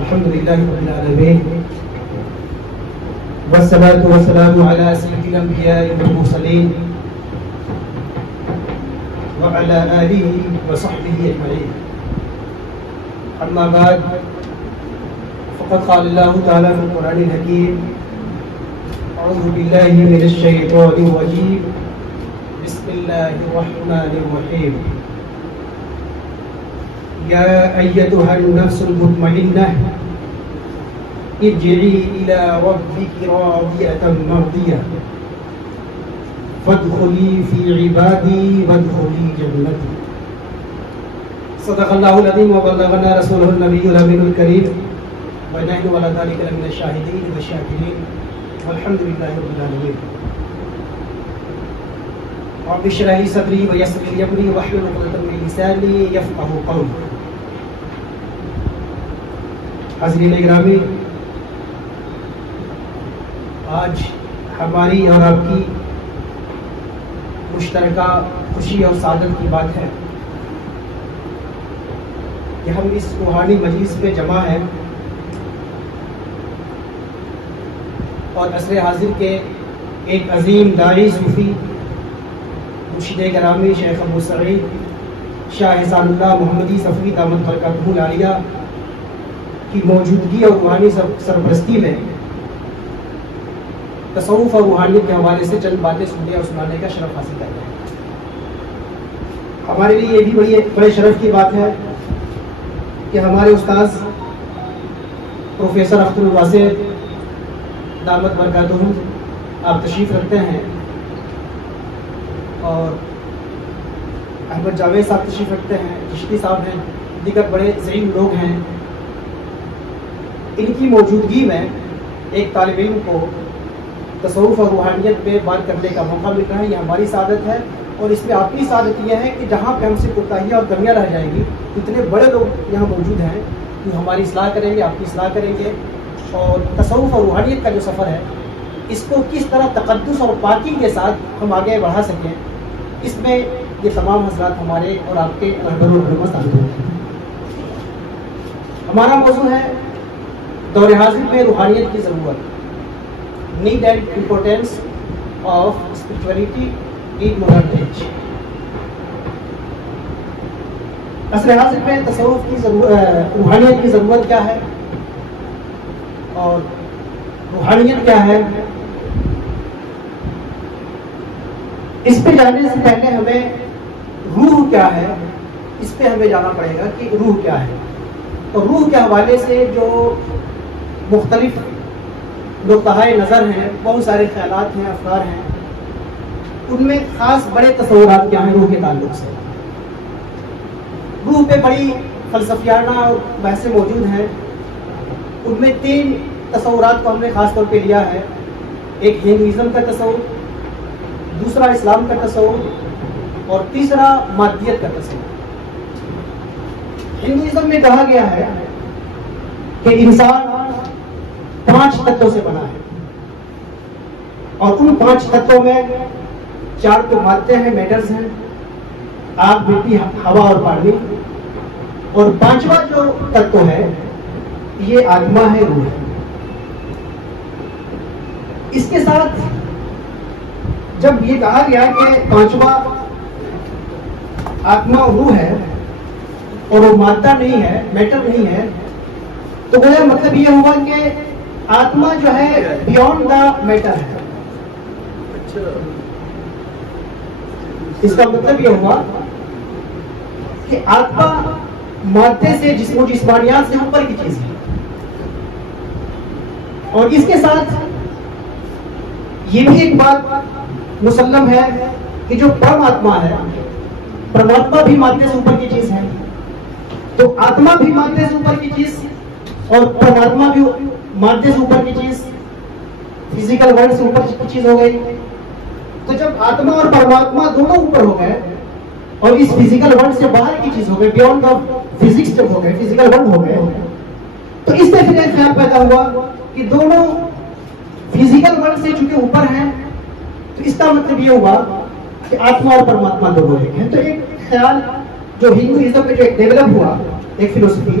الحمد لله رب العالمين والصلاة والسلام على سيد الأنبياء والمرسلين وعلى آله وصحبه أجمعين. أما بعد فقد قال الله تعالى في القرآن الحكيم: أعوذ بالله من الشيطان الرجيم بسم الله الرحمن الرحيم. يا أيتها النفس المطمئنة ارجعي إلى ربك راضية مرضية فادخلي في عبادي وادخلي جنتي. صدق الله العظيم وبلغنا رسوله النبي الأمين الكريم ونحن على ذلك لمن الشاهدين والشاكرين والحمد لله رب العالمين. رب اشرح لي صدري ويسر لي أمري واحلل عقدة من لساني يفقهوا قولي. حاضرین گرامی، آج ہماری اور آپ کی مشترکہ خوشی اور سعادت کی بات ہے کہ ہم اس روحانی مجلس میں جمع ہیں اور عصر حاضر کے ایک عظیم داعی صوفی مرشد گرامی شیخ ابو سعید شاہ احسان اللہ محمدی صفوی دامت برکاتہ العالیہ کی موجودگی اور روحانی سرپرستی میں تصوف اور روحانیت کے حوالے سے چند باتیں سننے اور سنانے کا شرف حاصل کرتے ہیں. ہمارے لیے یہ بھی بڑے شرف کی بات ہے کہ ہمارے استاذ پروفیسر اختر الواسع دامت برکاتہ آپ تشریف رکھتے ہیں اور احمد جاوید صاحب تشریف رکھتے ہیں، چشتی صاحب ہیں، دیگر بڑے ضعیف لوگ ہیں. ان کی موجودگی میں ایک طالب علم کو تصوف اور روحانیت پہ بات کرنے کا موقع مل رہا ہے. یہ ہماری سعادت ہے اور اس میں آپ کی سعادت یہ ہے کہ جہاں پہ ہم سے کوتاہیاں اور کمیاں رہ جائیں گی، اتنے بڑے لوگ یہاں موجود ہیں جو ہماری اصلاح کریں گے، آپ کی اصلاح کریں گے اور تصوف اور روحانیت کا جو سفر ہے اس کو کس طرح تقدس اور پاکی کے ساتھ ہم آگے بڑھا سکیں، اس میں یہ تمام حضرات ہمارے اور آپ کے رہبر و رہنما ثابت ہوتے ہیں. ہمارا موضوع ہے دور حاضر میں روحانیت کی ضرورت، need and importance of spirituality in modern age. عصر حاضر میں تصوف کی روحانیت کی ضرورت کیا ہے اور روحانیت کیا ہے، اس پہ جانے سے پہلے ہمیں روح کیا ہے اس پہ ہمیں جانا پڑے گا کہ روح کیا ہے. اور روح کے حوالے سے جو مختلف نقطۂ نظر ہیں، بہت سارے خیالات ہیں، افکار ہیں، ان میں خاص بڑے تصورات کیا ہیں روح کے تعلق سے. روح پہ بڑی فلسفیانہ بحثیں موجود ہیں. ان میں 3 تصورات کو ہم نے خاص طور پہ لیا ہے. ایک ہندوازم کا تصور، دوسرا اسلام کا تصور اور تیسرا مادیت کا تصور. ہندوازم میں کہا گیا ہے کہ انسان 5 تتوں سے بنا ہے اور ان 5 تتوں میں 4 تو مادے ہیں، میٹرز ہیں، آگ، مٹی، ہوا اور پانی، اور 5واں جو تتو ہے یہ آتما ہے، روح ہے. اس کے ساتھ جب یہ کہا گیا کہ 5واں آتما روح ہے اور وہ مادہ نہیں ہے، میٹر نہیں ہے، تو میرا مطلب یہ ہوا کہ آتما جو ہے بیونڈ دا میٹر ہے. اس کا مطلب یہ ہوا کہ آتما مادے سے، جسم و جسمانیات سے اوپر کی چیز ہے. اور اس کے ساتھ یہ بھی ایک بات مسلم ہے کہ جو پرماتما ہے، پرماتما بھی مادے سے اوپر کی چیز ہے. تو آتما بھی مادے سے اوپر کی چیز اور پرماتما بھی مادے سے اوپر کی چیز، فزیکل ورلڈ سے اوپر کی چیز ہو گئی. تو جب آتما اور پرماتما دونوں اوپر ہو گئے اور اس فزیکل ورلڈ سے باہر کی چیز ہو گئی، بیونڈ آف فزکس جب ہو گئے، فزیکل ورلڈ ہو گئے، تو اس سے پھر ایک خیال پیدا ہوا کہ دونوں فزیکل ورلڈ سے چونکہ اوپر ہیں تو اس کا مطلب یہ ہوا کہ آتما اور پرماتما دونوں ایک ہیں. تو ایک خیال جو ہندوازم میں جو ایک ڈیولپ ہوا، ایک فلسفی،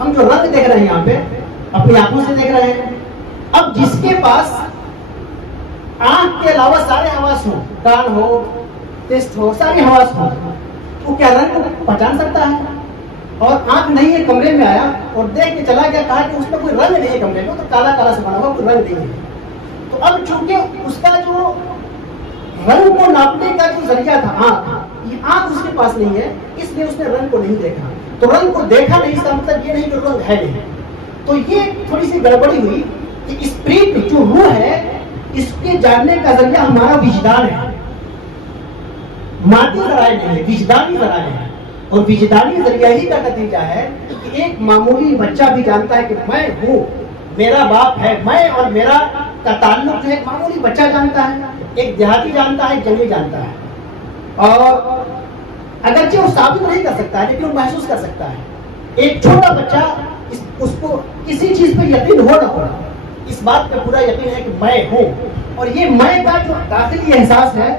ہم جو رنگ دیکھ رہے ہیں یہاں پہ اپنی آنکھوں سے دیکھ رہے ہیں. اب جس کے پاس آنکھ کے علاوہ سارے حواس ہوں, کان ہو, ٹیسٹ ہو, سارے حواس ہوں, وہ کیا رنگ کو پہچان سکتا ہے؟ اور آنکھ نہیں ہے, کمرے میں آیا اور دیکھ کے چلا گیا, کہا کہ اس میں کوئی رنگ نہیں ہے کمرے میں, تو کالا کالا سے بنا ہوا, کوئی رنگ نہیں ہے. تو اب چونکہ اس کا جو رنگ کو ناپنے کا جو ذریعہ تھا آنکھ, یہ آنکھ اس کے پاس نہیں ہے, اس لیے اس نے رنگ کو نہیں دیکھا. تو رنگ کو دیکھا نہیں, اس کا مطلب یہ نہیں کہ رنگ ہے نہیں. تو یہ تھوڑی سی گڑبڑی ہوئی کہ اسپرٹ جو روح ہے اس کے جاننے کا ذریعہ ہمارا وجدان ہے, مادی ذرائع نہیں ہے, وجدانی ذرائع ہے. اور وجدانی ذریعہ ہی کا نتیجہ ہے کہ ایک معمولی بچہ بھی جانتا ہے کہ میں ہوں, میرا باپ ہے, میں اور میرا کا تعلق ہے. ایک معمولی بچہ جانتا ہے, ایک دیہاتی جانتا ہے, ایک جنگلی جانتا ہے. اور اگرچہ وہ ثابت نہیں کر سکتا ہے لیکن وہ محسوس کر سکتا ہے. ایک چھوٹا بچہ اس کو کسی چیز پہ یقین ہو نہ ہو, اس بات پہ پورا یقین ہے کہ میں ہوں. اور یہ میں کا جو داخلی احساس ہے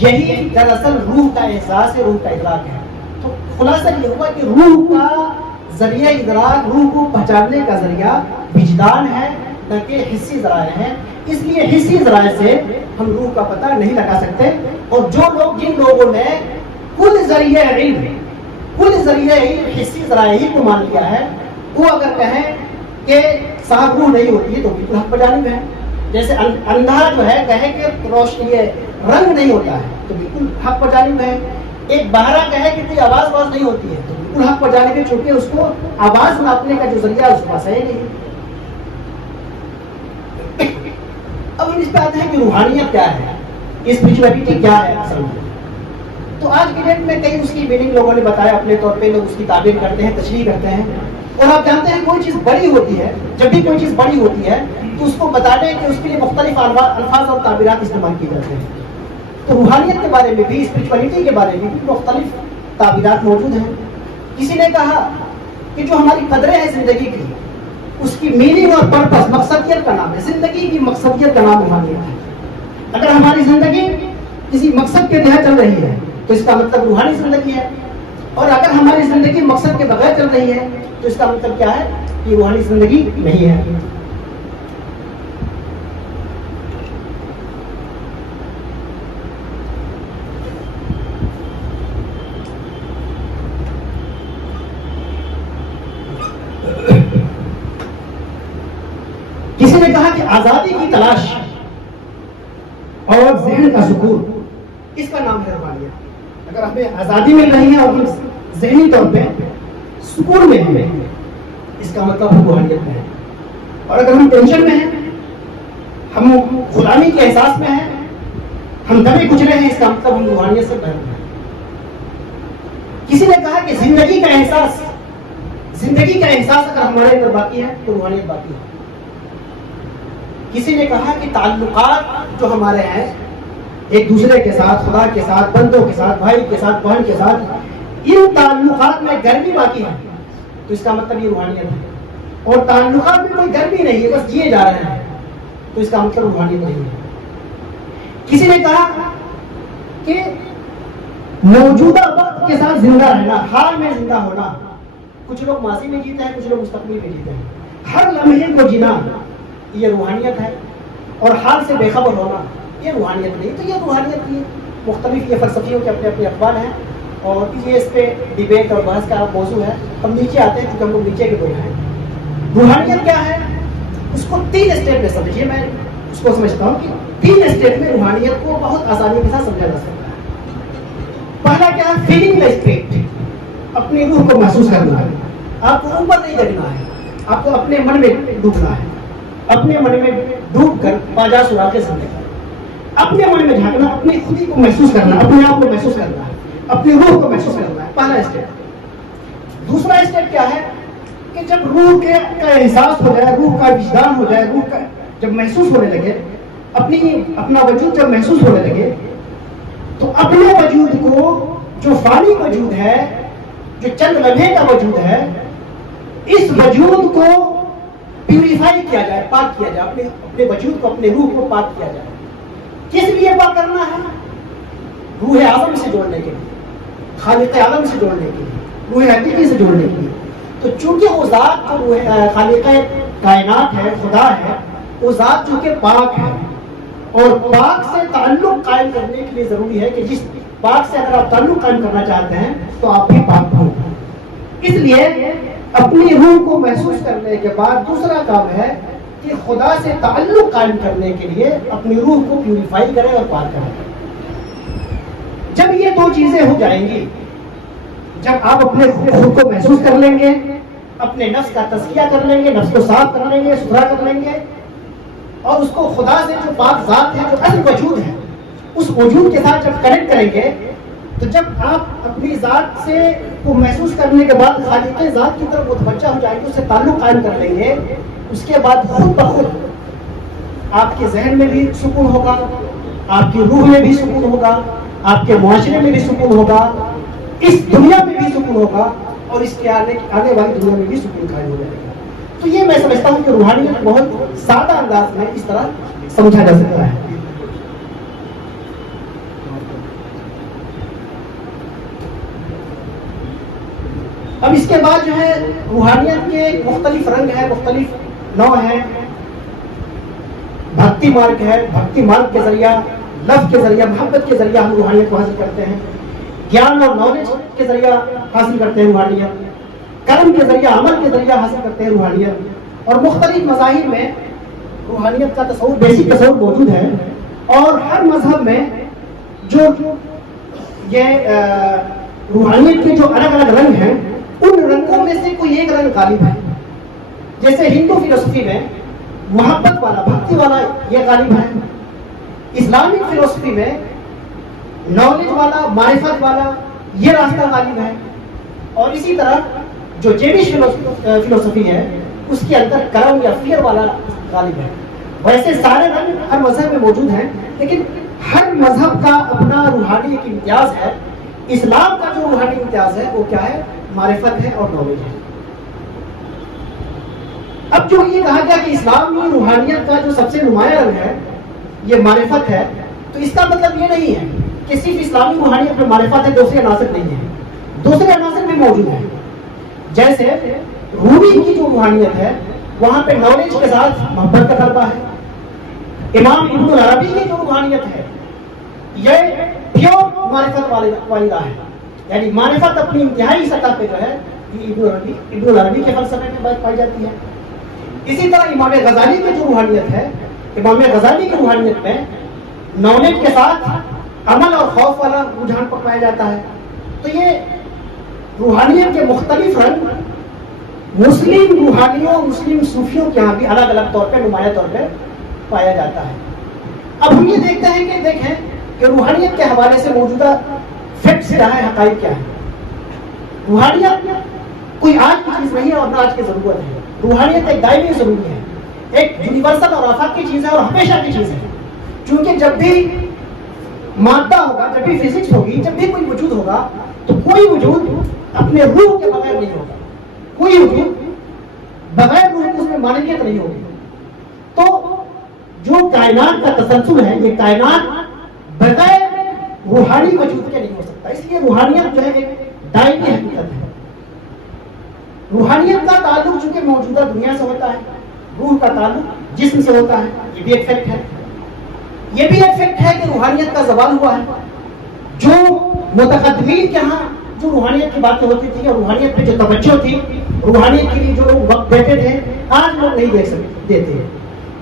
یہی دراصل روح کا احساس ہے, روح کا ادراک ہے. تو خلاصہ یہ ہوا کہ روح کا ذریعہ ادراک, روح کو پہچاننے کا ذریعہ وجدان ہے, نہ کہ حسی ذرائع ہیں. اس لیے حسی ذرائع سے ہم روح کا پتہ نہیں لگا سکتے. اور جن لوگوں نے کل ذریعہ علم حسی ذرائع ہی کو مان لیا ہے, وہ اگر کہیں کہ صاحب روح نہیں ہوتی ہے تو بالکل حق پر جانب ہے. جیسے اندھا جو ہے کہے کہ روشنی رنگ نہیں ہوتا ہے تو بالکل حق پر جانب ہے. ایک بہرا کہے کہ کوئی آواز نہیں ہوتی ہے تو بالکل حق پر جانب ہے, چونکہ اس کو آواز ناپنے کا جو ذریعہ اس کے پاس ہے نہیں. اب ہم اس پہ آتے ہیں کہ روحانیت کیا ہے, اسپرچولیٹی کیا ہے اصل میں. تو آج کی ڈیٹ میں کئی اس کی میننگ لوگوں نے بتایا اپنے طور پہ, لوگ اس کی تعبیر کرتے ہیں, تشریح کرتے ہیں. اور آپ جانتے ہیں کوئی چیز بڑی ہوتی ہے, جب بھی کوئی چیز بڑی ہوتی ہے تو اس کو بتانے کے اس کے لیے مختلف الفاظ اور تعبیرات استعمال کی جاتے ہیں. تو روحانیت کے بارے میں بھی, اسپرچولیٹی کے بارے میں بھی مختلف تعبیرات موجود ہیں. کسی نے کہا کہ جو ہماری قدریں ہیں زندگی کی, اس کی میننگ اور پرپس, مقصدیت کا نام ہے. زندگی کی مقصدیت کا نام روحانیت ہے. اگر ہماری زندگی کسی مقصد کے تحت چل رہی ہے تو اس کا مطلب روحانی زندگی ہے. اور اگر ہماری زندگی مقصد کے بغیر چل رہی ہے تو اس کا مطلب کیا ہے, یہ روحانی زندگی نہیں ہے. کسی نے کہا کہ آزادی کی تلاش اور ذہن کا سکون, اس کا نام ہے روحانیت. اگر ہمیں آزادی مل رہی ہے اور ہم ذہنی طور پہ سکون میں ہیں, اس کا مطلب ہم روحانیت میں ہیں. اور اگر ہم ٹینشن میں ہیں, ہم غلامی کے احساس میں ہیں, ہم دبے کچلے ہیں, اس کا مطلب ہم روحانیت سے باہر ہیں. کسی نے کہا کہ زندگی کا احساس اگر ہمارے اندر باقی ہے تو روحانیت باقی ہے. کسی نے کہا کہ تعلقات جو ہمارے ہیں ایک دوسرے کے ساتھ, خدا کے ساتھ, بندوں کے ساتھ, بھائی کے ساتھ, بہن کے ساتھ, ان تعلقات میں گرمی باقی ہے تو اس کا مطلب یہ روحانیت ہے. اور تعلقات میں کوئی گرمی نہیں ہے, بس جیے جا رہے ہیں تو اس کا مطلب روحانیت نہیں ہے. کسی نے کہا کہ موجودہ وقت کے ساتھ زندہ رہنا, حال میں زندہ ہونا. کچھ لوگ ماضی میں جیتے ہیں, کچھ لوگ مستقبل میں جیتے ہیں. ہر لمحے کو جینا یہ روحانیت ہے. اور حال سے بے خبر ہونا یہ روحانیت نہیں. تو یہ روحانیت کی مختلف یہ فلسفیوں کے اپنے اپنے اقوال ہیں, اور یہ اس پہ ڈیبیٹ اور بحث کا موضوع ہے. ہم نیچے آتے ہیں کیونکہ ہم لوگ نیچے کے لوگ ہیں. روحانیت کیا ہے, اس کو 3 اسٹیپ میں سمجھیے. میں اس کو سمجھتا ہوں کہ 3 اسٹیپ میں روحانیت کو بہت آسانی کے ساتھ سمجھا جا سکتا ہے. پہلا کیا ہے, فیلنگ دا اسٹیٹ, اپنی روح کو محسوس کرنا ہے. آپ کو اوپر نہیں دیکھنا ہے, آپ کو اپنے من میں ڈوبنا ہے. اپنے من میں ڈوب کر پاجا سراغ زندگی, اپنے من میں جھانکنا, اپنی خودی کو محسوس کرنا, اپنے آپ کو محسوس کرنا ہے, اپنی روح کو محسوس کرنا ہے. پہلا اسٹیپ. دوسرا اسٹیپ کیا ہے کہ جب روح کا احساس ہو جائے, روح کا وجدان ہو جائے, روح کا جب محسوس ہونے لگے, اپنا وجود جب محسوس ہونے لگے, تو اپنے وجود کو, جو فانی وجود ہے, جو چند لمحے کا وجود ہے, اس وجود کو پیوریفائی کیا جائے, پاک کیا جائے. اپنے وجود کو, اپنے روح کو پاک کیا جائے. کس لیے پاک کرنا ہے؟ روح اعظم سے جوڑنے کے لیے, خالق اعظم سے جوڑنے کے لیے, روح حقیقی سے جوڑنے کے لیے. تو چونکہ وہ ذات جو خالق کائنات ہے، خدا ہے، وہ ذات چونکہ پاک ہے، اور پاک سے تعلق قائم کرنے کے لیے ضروری ہے کہ جس پاک سے اگر آپ تعلق قائم کرنا چاہتے ہیں تو آپ بھی پاک ہوں. اس لیے اپنی روح کو محسوس کرنے کے بعد دوسرا کام ہے کہ خدا سے تعلق قائم کرنے کے لیے اپنی روح کو پیوریفائی کریں اور پاک کریں. جب یہ دو چیزیں ہو جائیں گی، جب آپ اپنے خود کو محسوس کر لیں گے، اپنے نفس کا تزکیہ کر لیں گے، نفس کو صاف کر لیں گے، ستھرا کر لیں گے، اور اس کو خدا سے جو پاک ذات ہے، جو اصل وجود ہے، اس وجود کے ساتھ جب کنیکٹ کریں گے، تو جب آپ اپنی ذات سے کو محسوس کرنے کے بعد خالق ذات کی طرف متوجہ ہو جائیں گے، اس سے تعلق قائم کر لیں گے، اس کے بعد خود بخود آپ کے ذہن میں بھی سکون ہوگا، آپ کی روح میں بھی سکون ہوگا، آپ کے معاشرے میں بھی سکون ہوگا، اس دنیا میں بھی سکون ہوگا، اور اس کے آنے والی دنیا میں بھی سکون قائم ہو جائے گا. تو یہ میں سمجھتا ہوں کہ روحانیت بہت سادہ انداز میں اس طرح سمجھا جا سکتا ہے. اب اس کے بعد جو ہے روحانیت کے مختلف رنگ ہیں، مختلف نوع ہیں. بھکتی مارگ ہے، بھکتی مارگ کے ذریعہ، لفظ کے ذریعہ، محبت کے ذریعہ ہم روحانیت کو حاصل کرتے ہیں. گیان اور نالج کے ذریعہ حاصل کرتے ہیں روحانیت. کرم کے ذریعہ، عمل کے ذریعہ حاصل کرتے ہیں روحانیت. اور مختلف مذاہب میں روحانیت کا تصور، بیسک تصور موجود ہے، اور ہر مذہب میں جو یہ روحانیت کے جو الگ الگ رنگ ہیں، ان رنگوں میں سے کوئی ایک رنگ غالب ہے. جیسے ہندو فلسفی میں محبت والا، بھکتی والا یہ غالب ہے. اسلامک فلسفی میں نالج والا، معرفت والا یہ راستہ غالب ہے. اور اسی طرح جو جیوش فلسفی ہے اس کے اندر کرم یا فیئر والا غالب ہے. ویسے سارے رنگ ہر مذہب میں موجود ہیں، لیکن ہر مذہب کا اپنا روحانی ایک امتیاز ہے. اسلام کا جو روحانی امتیاز ہے وہ کیا ہے؟ معرفت ہے اور نالج ہے. اب جو یہ کہا گیا کہ اسلامی روحانیت کا جو سب سے نمایاں رنگ ہے یہ معرفت ہے، تو اس کا مطلب یہ نہیں ہے کہ صرف اسلامی روحانیت میں معرفت ہے، دوسرے عناصر نہیں ہیں. دوسرے عناصر بھی موجود ہیں. جیسے رومی کی جو روحانیت ہے وہاں پہ نالج کے ساتھ محبت کا طلبہ ہے. امام ابن العربی کی جو روحانیت ہے یہ پیور معرفت والی راہ ہے، یعنی معرفت اپنی انتہائی سطح پہ جو ہے ابن العربی کے فلسفے میں پائی جاتی ہے. اسی طرح امام غزالی کی جو روحانیت ہے، امام غزالی کی روحانیت میں نالج کے ساتھ عمل اور خوف والا رجحان پایا جاتا ہے. تو یہ روحانیت کے مختلف رنگ مسلم روحانیوں، مسلم صوفیوں کے یہاں بھی الگ الگ طور پہ، نمایاں طور پہ پایا جاتا ہے. اب ہم یہ دیکھتے ہیں کہ دیکھیں کہ روحانیت کے حوالے سے موجودہ فیکٹس کیا ہے، حقائق کیا ہے. روحانیت کوئی آج کی چیز نہیں ہے اور نہ آج کی ضرورت ہے. روحانیت ایک دائمی ضروری ہے، ایک یونیورسل اور آفاقی چیز ہے اور ہمیشہ کی چیز ہے. چونکہ جب بھی مادہ ہوگا، جب بھی فزکس ہوگی، جب بھی کوئی وجود ہوگا تو کوئی وجود اپنے روح کے بغیر نہیں ہوگا. کوئی وجود بغیر روح کے اس میں مالکیت نہیں ہوگی. تو جو کائنات کا تسلسل ہے، یہ کائنات بغیر روحانی وجود کے نہیں ہو سکتا. اس لیے روحانیت جو ہے ایک دائمی حقیقت ہے. روحانیت کا تعلق چونکہ موجودہ دنیا سے ہوتا ہے، روح کا تعلق جسم سے ہوتا ہے، یہ بھی ایک فیکٹ ہے. یہ بھی ایک فیکٹ ہے کہ روحانیت کا زوال ہوا ہے. جو متقدمین کے ہاں جو روحانیت کی باتیں ہوتی تھی اور روحانیت پہ جو توجہ تھی، روحانیت کے لیے جو لوگ وقت دیتے تھے، آج لوگ نہیں دیتے.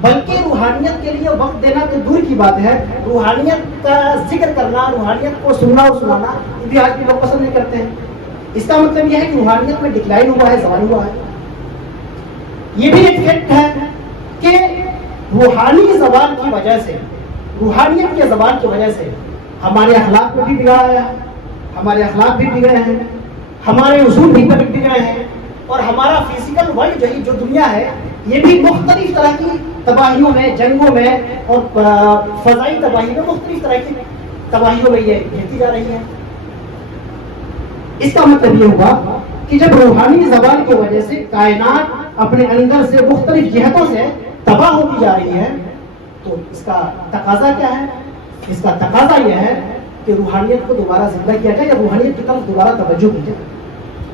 بلکہ روحانیت کے لیے وقت دینا تو دور کی بات ہے، روحانیت کا ذکر کرنا، روحانیت کو سننا اور سنانا یہ بھی آج بھی لوگ پسند نہیں کرتے ہیں. اس کا مطلب یہ ہے کہ روحانیت میں ڈکلائن ہوا ہے، زوال ہوا ہے. یہ بھی ایک فیکٹ ہے کہ روحانی زوال کی وجہ سے، روحانیت کے زوال کی وجہ سے ہمارے اخلاق میں بھی بگاڑ آیا ہے. ہمارے اخلاق بھی بگڑے ہیں، ہمارے اصول بھی بگڑے ہیں، اور ہمارا فزیکل ورلڈ جو دنیا ہے یہ بھی مختلف طرح کی تباہیوں میں، جنگوں میں اور فضائی تباہی میں، مختلف طرح کی تباہیوں میں یہ گھرتی جا رہی ہے. اس کا مطلب یہ ہوا کہ جب روحانی زوال کی وجہ سے کائنات اپنے اندر سے مختلف جہتوں سے تباہ ہوتی جا رہی ہے، تو اس کا تقاضا کیا ہے؟ اس کا تقاضا یہ ہے کہ روحانیت کو دوبارہ زندہ کیا جائے یا روحانیت کی طرف دوبارہ توجہ کی جائے.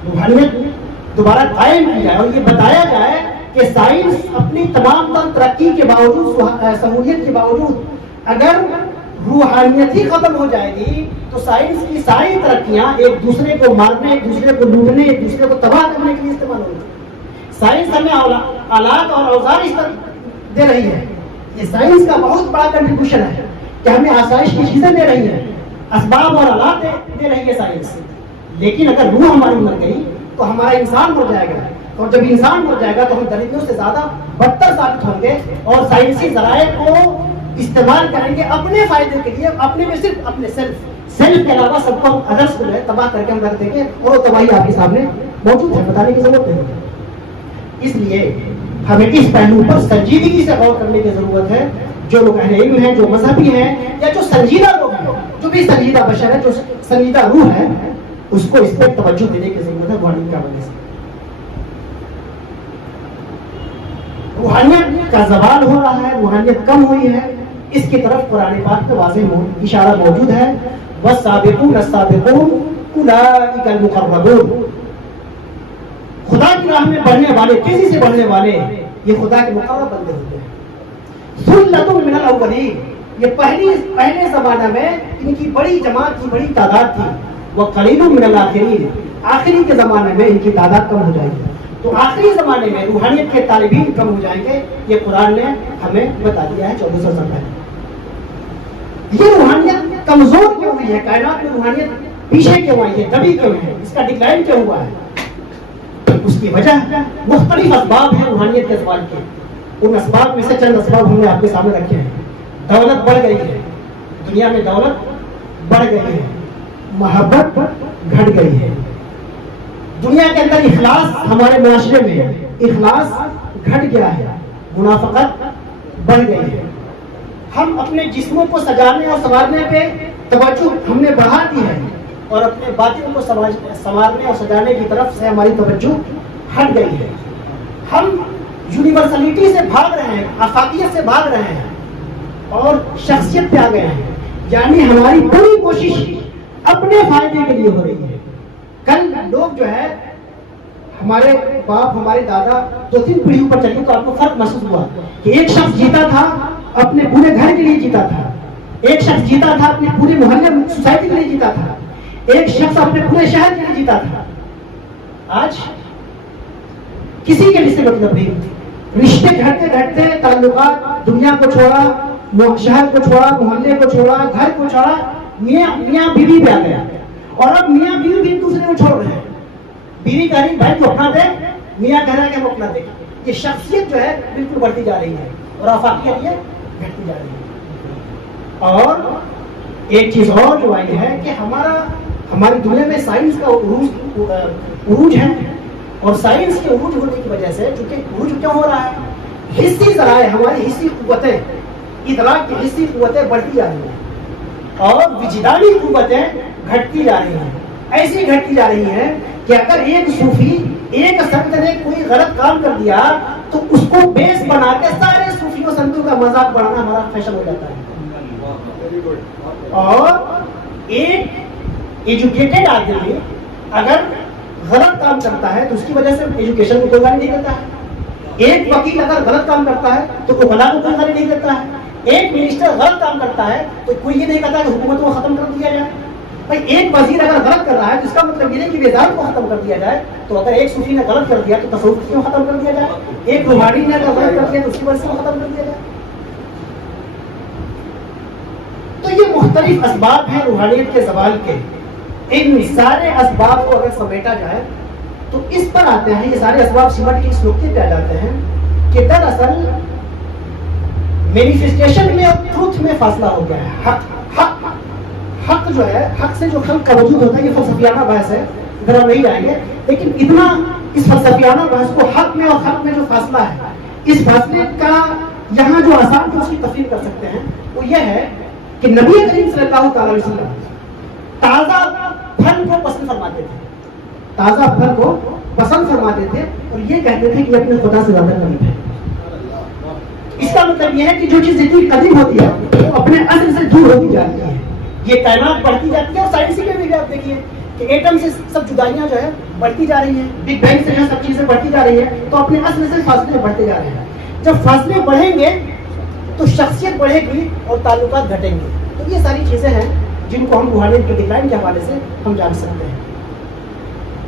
روحانیت دوبارہ قائم کی جائے اور یہ بتایا جائے کہ سائنس اپنی تمام تر ترقی کے باوجود، سہولیت کے باوجود، اگر روحانیت ہی ختم ہو جائے گی تو سائنس کی ساری ترقیاں ایک دوسرے کو مارنے، ایک دوسرے کو لوٹنے، ایک دوسرے کو تباہ کرنے کے لیے استعمال ہوگی۔ سائنس ہمیں آلات اور اوزار اس طرح دے رہی ہے، یہ سائنس کا بہت بڑا کنٹریبیوشن ہے کہ ہمیں آسائش کی چیزیں دے رہی ہے، اسباب اور آلات دے رہی ہے سائنس، لیکن اگر روح ہماری مر گئی تو ہمارا انسان مر جائے گا، اور جب انسان مر جائے گا تو ہم درندوں سے زیادہ بدتر ثابت ہوں گے، اور سائنسی ذرائع کو استعمال کریں گے اپنے فائدے کے لیے، اپنے میں صرف اپنے سیلف کے علاوہ سب کو ادرس کو جو ہے تباہ کر کے ہم رکھ دیں گے، اور وہ تباہی آپ کے سامنے موجود ہے، بتانے کی ضرورت نہیں۔ اس لیے ہمیں اس پہلو پر سنجیدگی سے غور کرنے کی ضرورت ہے۔ جو لوگ اہل علم ہیں، جو مذہبی ہیں، یا جو سنجیدہ لوگ ہیں، جو بھی سنجیدہ بشر ہے، جو سنجیدہ روح ہے، اس کو اس پر توجہ دینے کی ضرورت ہے روحانیت کے حوالے سے۔ روحانیت کا زوال ہو رہا ہے، روحانیت کم ہوئی ہے، اس کی طرف قرآن پاک میں واضح اشارہ موجود ہے۔ والسابقون السابقون اولئک المقربون، خدا کی راہ میں بڑھنے والے، تیزی سے بڑھنے والے، یہ خدا کے مقرب بندے ہوتے ہیں۔ ثلۃ من الاولین، یہ پہلے زمانہ میں ان کی بڑی جماعت تھی، بڑی تعداد تھی۔ وقلیل من الاخرین، آخری کے زمانے میں ان کی تعداد کم ہو جائے گی۔ تو آخری زمانے میں روحانیت کے طالبین کم ہو جائیں گے، یہ قرآن نے ہمیں بتا دیا ہے 1400 سال پہلے۔ یہ روحانیت کمزور کیوں ہوئی ہے؟ کائنات میں روحانیت پیچھے کیوں آئی ہے؟ دبی کیوں ہے؟ اس کا ڈکلائن کیوں ہوا ہے؟ اس کی وجہ مختلف اسباب ہیں روحانیت کے زوال کے۔ ان اسباب میں سے چند اسباب ہم نے آپ کے سامنے رکھے ہیں۔ دولت بڑھ گئی ہے، دنیا میں دولت بڑھ گئی ہے، محبت گھٹ گئی ہے، دنیا کے اندر اخلاص، ہمارے معاشرے میں اخلاص گھٹ گیا ہے، منافقت بڑھ گئی ہے، ہم اپنے جسموں کو سجانے اور سنوارنے پہ توجہ ہم نے بڑھا دی ہے، اور اپنے باطن کو سنوارنے اور سجانے کی طرف سے ہماری توجہ ہٹ گئی ہے۔ ہم یونیورسلٹی سے بھاگ رہے ہیں، آفاقیت سے بھاگ رہے ہیں، اور شخصیت پہ آ گئے ہیں، یعنی ہماری پوری کوشش اپنے فائدے کے لیے ہو رہی ہے۔ کل لوگ جو ہے، ہمارے باپ، ہمارے دادا 2-3 پیڑھیوں پر چلیے تو آپ کو فرق محسوس ہوا کہ ایک شخص جیتا تھا اپنے پورے گھر کے لیے جیتا تھا، ایک شخص جیتا تھا اپنے پورے محلے سوسائٹی کے لیے جیتا تھا، ایک شخص اپنے پورے شہر کے لیے جیتا تھا۔ آج کسی کے رشتے مطلب نہیں، رشتے گھٹتے گھٹتے تعلقات، دنیا کو چھوڑا، شہر کو چھوڑا، محلے کو چھوڑا، گھر کو چھوڑا، میاں بیوی پہ آ گیا، اور اب میاں بیوی بھی ایک دوسرے کو چھوڑ رہے ہیں۔ بیوی کہہ رہی بھائی تو اپنا دے، میاں کہہ رہا ہے کہ وہ اپنا دے۔ یہ شخصیت جو ہے بالکل بڑھتی جا رہی ہے، اور آفاقیت یہ گھٹتی جا رہی ہے۔ اور ایک چیز اور جو آئی ہے کہ ہماری دنیا میں سائنس کا عروج ہے، اور سائنس کے عروج ہونے کی وجہ سے، چونکہ عروج کیوں ہو رہا ہے، حسی ذرائع، ہماری حسی قوتیں، ادراک کی حسی قوتیں بڑھتی جا رہی ہیں، اور وجدانی قوتیں گھٹتی جا رہی ہیں۔ ایسی گھٹتی جا رہی ہیں کہ اگر ایک صوفی، ایک سنت نے کوئی غلط کام کر دیا تو اس کو بیس بنا کے سارے صوفیوں سنتوں کا مذاق بڑھانا ہمارا فیشن ہو جاتا ہے۔ اور ایک ایجوکیٹڈ آدمی اگر غلط کام کرتا ہے تو اس کی وجہ سے ایجوکیشن کو کوئی گالی نہیں دیتا ہے، ایک وکیل اگر غلط کام کرتا ہے تو وکلا کو کوئی گالی نہیں دیتا ہے، ایک منسٹر غلط کام کرتا ہے تو کوئی یہ نہیں کہتا کہ حکومت کو ختم کر دیا جائے۔ بھائی ایک وزیر اگر غلط کر رہا ہے تو اس کا مطلب یہ نہیں کہ وزارت کو ختم کر دیا جائے، تو اگر ایک صوفی نے غلط کر دیا تو تصوف کیوں ختم کر دیا جائے، ایک روحانی نے اگر غلط کر دیا تو اس کی وجہ سے ختم کر دیا جائے۔ تو یہ مختلف اسباب ہیں روحانیت کے زوال کے۔ ان سارے اسباب کو اگر سمیٹا جائے تو اس پر آتے ہیں، یہ سارے اسباب سمٹ کے اس نقطے پہ آ جاتے ہیں کہ دراصل مینیفیسٹیشن میں اور ٹروتھ میں فاصلہ ہو گیا ہے۔ حق جو ہے، حق سے جو خلق کا وجود ہوتا ہے، یہ فلسفیانہ بحث ہے، ادھر ہم نہیں جائیں گے، لیکن اتنا اس فلسفیانہ بحث کو حق میں اور خلق میں جو فاصلہ ہے، اس فاصلے کا یہاں جو آسان کو اس کی تفسیر کر سکتے ہیں وہ یہ ہے کہ نبی کریم صلی اللہ تعالی علیہ وسلم تازہ پھل کو پسند فرماتے تھے، تازہ پھل کو پسند فرماتے تھے، اور یہ کہتے تھے کہ اپنے خدا سے زیادہ قریب ہے۔ اس کا مطلب یہ ہے کہ جو چیز اتنی قریب ہوتی ہے وہ اپنے اصل سے دور ہوتی جاتی ہے۔ یہ کائنات بڑھتی جاتی ہے، اور سائنسی میں بھی آپ دیکھیے کہ ایٹم سے سب جدائیاں جو ہے بڑھتی جا رہی ہیں، بگ بینگ سے جو سب چیزیں بڑھتی جا رہی ہیں، تو اپنے اصل سے فاصلے بڑھتے جا رہے ہیں. جب فاصلے بڑھیں گے تو شخصیت بڑھے گی اور تعلقات گھٹیں گے. تو یہ ساری چیزیں ہیں جن کو ہم روحانیت کے ڈکلائن کے حوالے سے ہم جان سکتے ہیں.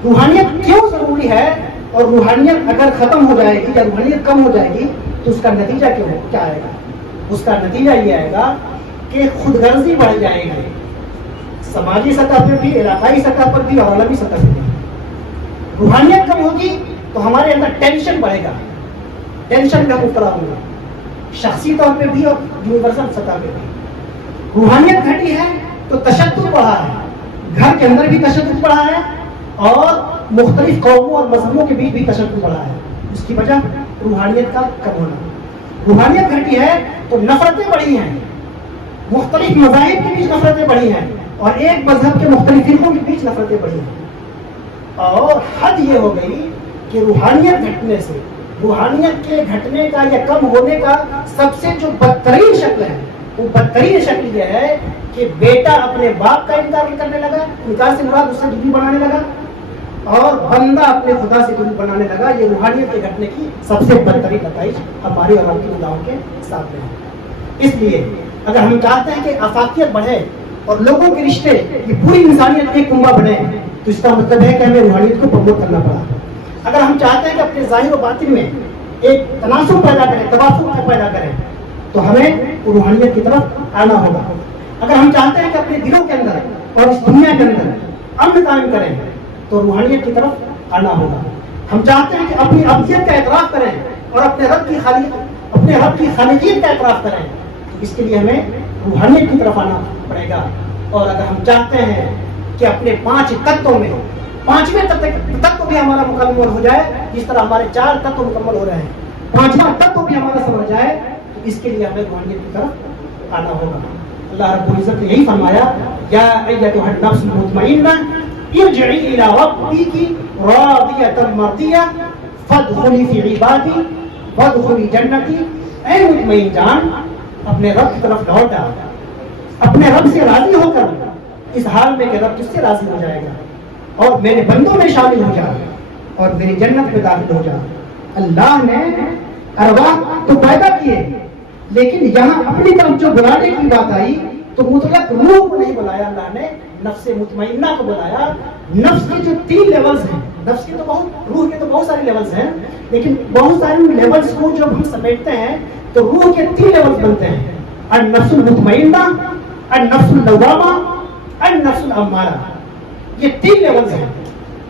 روحانیت کیوں ضروری ہے، اور روحانیت اگر ختم ہو جائے گی یا روحانیت کم ہو جائے گی تو اس کا نتیجہ کیا آئے گا؟ اس کا نتیجہ یہ آئے گا کہ خود غرضی بڑھ جائے گی، سماجی سطح پہ بھی، علاقائی سطح پر بھی اور عالمی سطح پہ بھی. روحانیت کم ہوگی تو ہمارے اندر ٹینشن بڑھے گا، ٹینشن کا مبتلا ہوں گا، شخصی طور پہ بھی اور یونیورسل سطح پہ بھی. روحانیت گھٹی ہے تو تشدد بڑھا ہے، گھر کے اندر بھی تشدد بڑھا ہے اور مختلف قوموں اور مذہبوں کے بیچ بھی تشدد بڑھا ہے. اس کی وجہ روحانیت کا کم ہونا. روحانیت گھٹی ہے تو نفرتیں بڑھی ہیں، مختلف مذاہب کے بیچ نفرتیں بڑھی ہیں اور ایک مذہب کے مختلف فرقوں کے بیچ نفرتیں بڑھی ہیں. اور حد یہ ہو گئی کہ روحانیت گھٹنے سے، روحانیت کے گھٹنے کا یا کم ہونے کا سب سے جو بدترین شکل ہے، وہ بدترین شکل یہ ہے کہ بیٹا اپنے باپ کا انکار کرنے لگا، انکار سے مراد اس سے دوری بنانے لگا، اور بندہ اپنے خدا سے دوری بنانے لگا. یہ روحانیت کے گھٹنے کی سب سے بدترین نتائج ہماری اور ہماری نگاہوں کے سامنے ہے. اس لیے اگر ہم چاہتے ہیں کہ آفاقیت بڑھے اور لوگوں کے رشتے، یہ پوری انسانیت ایک کنبہ بنے، تو اس کا مطلب ہے کہ ہمیں روحانیت کو پروموٹ کرنا پڑا. اگر ہم چاہتے ہیں کہ اپنے ظاہر و باطن میں ایک تناسب پیدا کریں، توافق پیدا کریں، تو ہمیں روحانیت کی طرف آنا ہوگا. اگر ہم چاہتے ہیں کہ اپنے دلوں کے اندر اور اس دنیا کے اندر امن قائم کریں تو روحانیت کی طرف آنا ہوگا. ہم چاہتے ہیں کہ اپنی ابدیت کا اعتراف کریں اور اپنے رب کی خالقیت کا اعتراف کریں، اس کے لیے ہمیں روحانیت کی طرف آنا پڑے گا. اور اگر ہم چاہتے ہیں کہ اپنے 5 تتووں میں 5ویں تتو بھی ہمارا مکمل ہو جائے، جس طرح ہمارے 4 تتو مکمل ہو رہے ہیں، 5واں تتو بھی ہمارا سمجھ جائے، تو اس کے لیے ہمیں روحانیت کی طرف آنا ہوگا. اللہ رب العزت نے یہی فرمایا، یا ایتھا النفس المطمئنہ ارجعی الی ربک راضیۃ مرضیہ فادخلی فی عبادی وادخلی جنتی. اے مطمئن جان، اپنے رب کی طرف لوٹ آ، اپنے رب سے راضی ہو کر اس حال میں کہ رب تجھ سے راضی ہو جائے گا اور میرے بندوں میں شامل ہو جا اور میری جنت میں داخل ہو جا. اللہ نے ارواح تو پیدا کیے، لیکن یہاں اپنی طرف جو بلانے کی بات آئی تو مطلق روح کو نہیں بلایا، اللہ نے نفس مطمئنہ کو بلایا. نفس کے جو 3 لیولز ہیں، نفس کے تو بہت، روح کے تو بہت سارے لیولز ہیں، لیکن بہت سارے لیولز کو جب ہم سمیٹتے ہیں تو روح کے 3 لیولز بنتے ہیں: النفس المطمئنہ، النفس اللوامہ، النفس الامارہ. یہ 3 لیولز ہیں،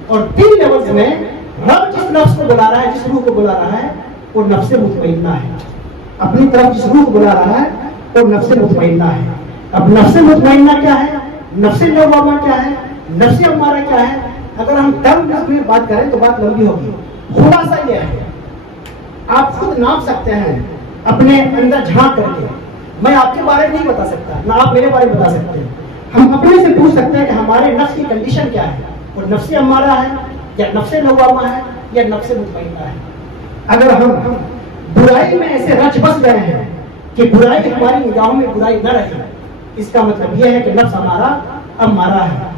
اور 3 لیولز میں رب جس نفس کو بلا رہا ہے، جس روح کو بلا رہا ہے، وہ نفس مطمئنہ ہے. اپنی طرف جس روح کو بلا رہا ہے وہ نفس مطمئنہ ہے. اب نفس مطمئنہ کیا ہے، نفس لوامہ کیا ہے، نفس امارہ کیا ہے؟ اگر ہم ٹرم میں بات کریں تو بات لمبی ہوگی. خلاصہ یہ ہے، آپ خود ناپ سکتے ہیں اپنے اندر جھانک کر کے. میں آپ کے بارے میں نہیں بتا سکتا، نہ آپ میرے بارے میں بتا سکتے ہیں. ہم اپنے سے پوچھ سکتے ہیں کہ ہمارے نفس کی کنڈیشن کیا ہے، وہ نفس امارہ ہے یا نفس لوامہ ہے یا نفس مطمئنہ ہے. اگر ہم برائی میں ایسے رچ بس گئے ہیں کہ برائی ہماری نگاہوں میں برائی نہ رہے، اس کا مطلب یہ ہے کہ نفس ہمارا امارہ ہے.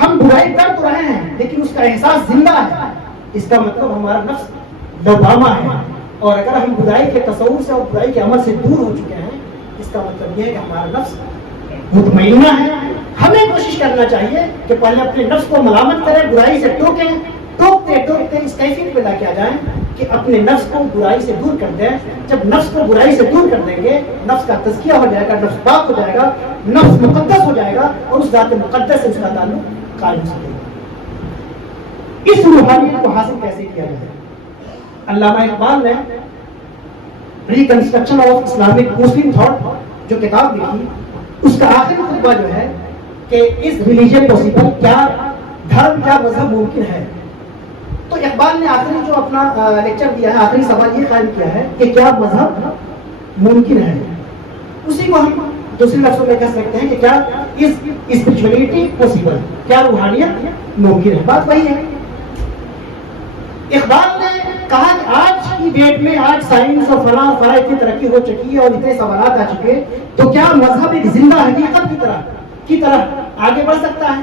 ہم برائی کر تو رہے ہیں لیکن اس کا احساس زندہ ہے، اس کا مطلب ہمارا نفس لوامہ ہے. اور اگر ہم برائی کے تصور سے اور برائی کے عمل سے دور ہو چکے ہیں، اس کا مطلب یہ ہے کہ ہمارا نفس مطمئنہ ہے. ہمیں کوشش کرنا چاہیے کہ پہلے اپنے نفس کو ملامت کریں، برائی سے ٹوکیں، ٹوکتے اس کیفیت پیدا کیا جائے کہ اپنے نفس کو برائی سے دور کر دیں. جب نفس کو برائی سے دور کر دیں گے، نفس کا تزکیہ ہو جائے گا، نفس پاک ہو جائے گا، نفس مقدس ہو جائے گا اور اس ذات مقدس سے اس کا تعلق قائم ہو سکے گا. اس روحانیت کو حاصل کیسے کیا جائے؟ علامہ اقبال نے reconstruction of Islamic Muslim thought جو کتاب لکھی، اس کا آخری خطبہ جو ہے کہ اس ریلیجن پاسبل، کیا دھرم، کیا مذہب ممکن ہے. تو اقبال نے آخری جو اپنا لیکچر دیا ہے، آخری سوال یہ قائم کیا ہے کہ کیا مذہب ممکن ہے. اسی کو ہم دوسرے لفظوں میں کہہ سکتے ہیں کہ کیا اسپرچولیٹی پاسبل، کیا روحانیت ممکن ہے. بات وہی ہے. اقبال نے کہا کہ آج کی ڈیٹ میں، آج سائنس اور فلاں اتنی ترقی ہو چکی ہے اور اتنے سوالات آ چکے، تو کیا مذہب ایک زندہ حقیقت کی طرح آگے بڑھ سکتا ہے؟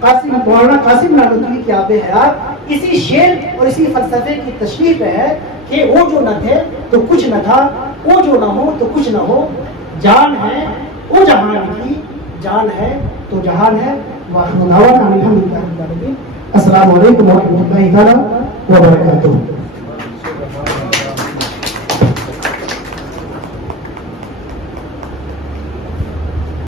قاسم مولانا قاسم نانوتوی کی آب حیات اسی شعر اور اسی فلسفے کی تشریح پہ ہے کہ وہ جو نہ تھے تو کچھ نہ تھا، وہ جو نہ ہو تو کچھ نہ ہو، جان ہے وہ جہان کی، جان ہے تو جہان ہے۔ وآخر دعوانا الحمدللہ رب العالمین۔ السلام علیکم ورحمۃ اللہ تعالی وبرکاتہ۔